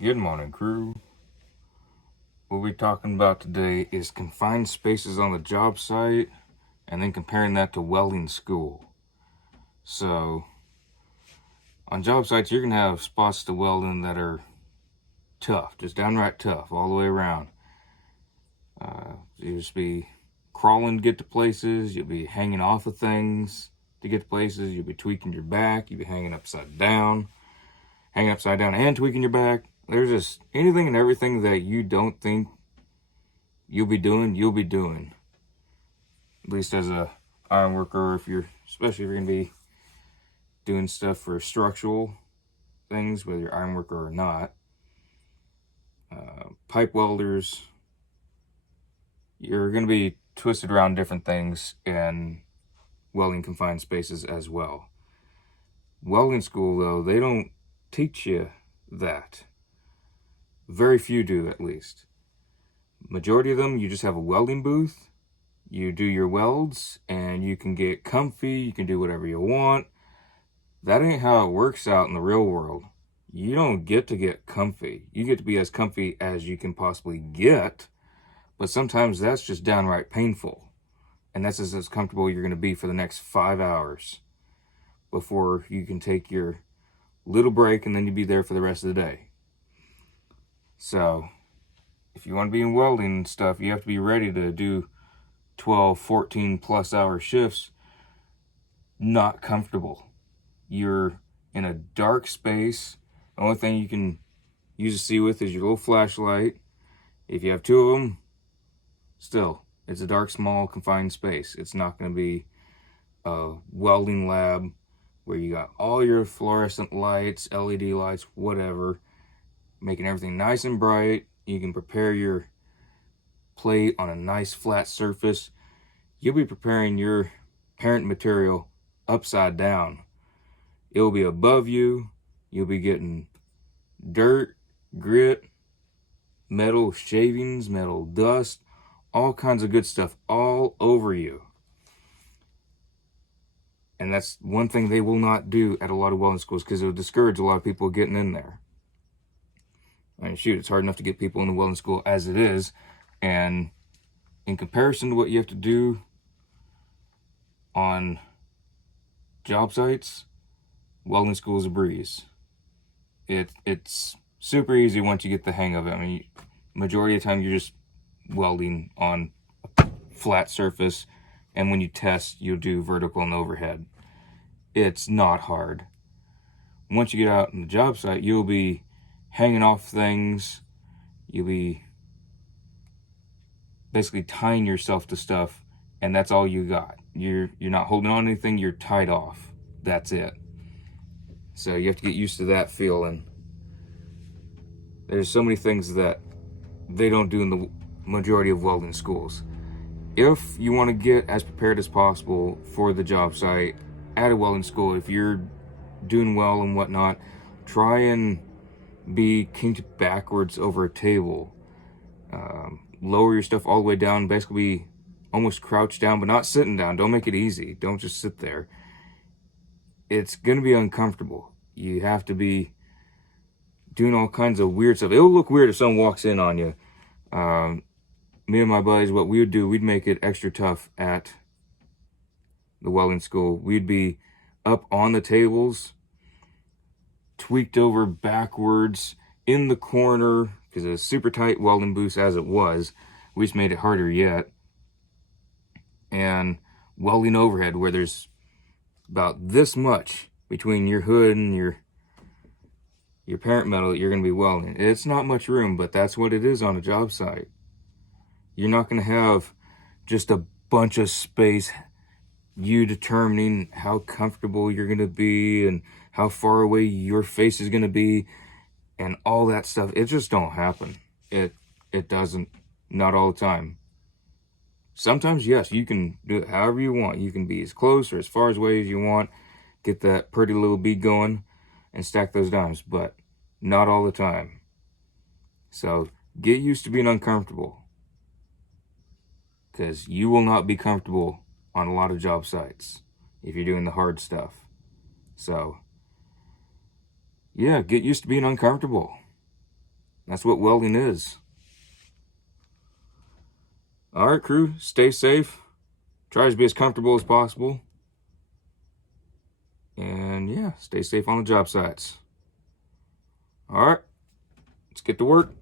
Good morning, crew. What we're talking about today is confined spaces on the job site and then comparing that to welding school. So, on job sites, you're going to have spots to weld in that are tough, just downright tough all the way around. You'll just be crawling to get to places, you'll be hanging off of things to get to places, you'll be tweaking your back, you'll be hanging upside down and tweaking your back. There's just anything and everything that you don't think you'll be doing. At least as a iron worker, especially if you're gonna be doing stuff for structural things, whether you're iron worker or not. Pipe welders, you're gonna be twisted around different things in welding confined spaces as well. Welding school, though, they don't teach you that. Very few do, at least. Majority of them, you just have a welding booth, you do your welds, and you can get comfy, you can do whatever you want. That ain't how it works out in the real world. You don't get to get comfy. You get to be as comfy as you can possibly get, but sometimes that's just downright painful. And that's as comfortable you're going to be for the next 5 hours before you can take your little break and then you'll be there for the rest of the day. So, if you want to be in welding stuff, you have to be ready to do 12, 14 plus hour shifts. Not comfortable. You're in a dark space. The only thing you can use to see with is your little flashlight. If you have two of them, still, it's a dark, small, confined space. It's not going to be a welding lab where you got all your fluorescent lights, LED lights, whatever, making everything nice and bright. You can prepare your plate on a nice flat surface. You'll be preparing your parent material upside down. It'll be above you. You'll be getting dirt, grit, metal shavings, metal dust, all kinds of good stuff all over you. And that's one thing they will not do at a lot of welding schools because it'll discourage a lot of people getting in there. I mean, shoot, it's hard enough to get people in the welding school as it is. And in comparison to what you have to do on job sites, welding school is a breeze. It's super easy once you get the hang of it. I mean, majority of the time you're just welding on a flat surface, and when you test, you'll do vertical and overhead. It's not hard. Once you get out on the job site, you'll be hanging off things. You'll be basically tying yourself to stuff, and that's all you got. You're not holding on to anything, you're tied off. That's it. So you have to get used to that feeling. There's so many things that they don't do in the majority of welding schools. If you want to get as prepared as possible for the job site at a welding school, if you're doing well and whatnot, try and be kinked backwards over a table. Lower your stuff all the way down, basically be almost crouched down, but not sitting down. Don't make it easy. Don't just sit there. It's going to be uncomfortable. You have to be doing all kinds of weird stuff. It'll look weird if someone walks in on you. Me and my buddies, what we would do, we'd make it extra tough at the welding school. We'd be up on the tables, tweaked over backwards, in the corner, because it was super tight welding booths as it was. We just made it harder yet. And welding overhead, where there's about this much between your hood and your parent metal that you're going to be welding. It's not much room, but that's what it is on a job site. You're not going to have just a bunch of space, you determining how comfortable you're going to be and how far away your face is going to be and all that stuff. It just don't happen. It doesn't. Not all the time. Sometimes, yes, you can do it however you want. You can be as close or as far away as you want. Get that pretty little bead going and stack those dimes, but not all the time. So get used to being uncomfortable, because you will not be comfortable on a lot of job sites if you're doing the hard stuff. So yeah, get used to being uncomfortable. That's what welding is. All right, crew, stay safe. Try to be as comfortable as possible. And yeah, stay safe on the job sites. All right, let's get to work.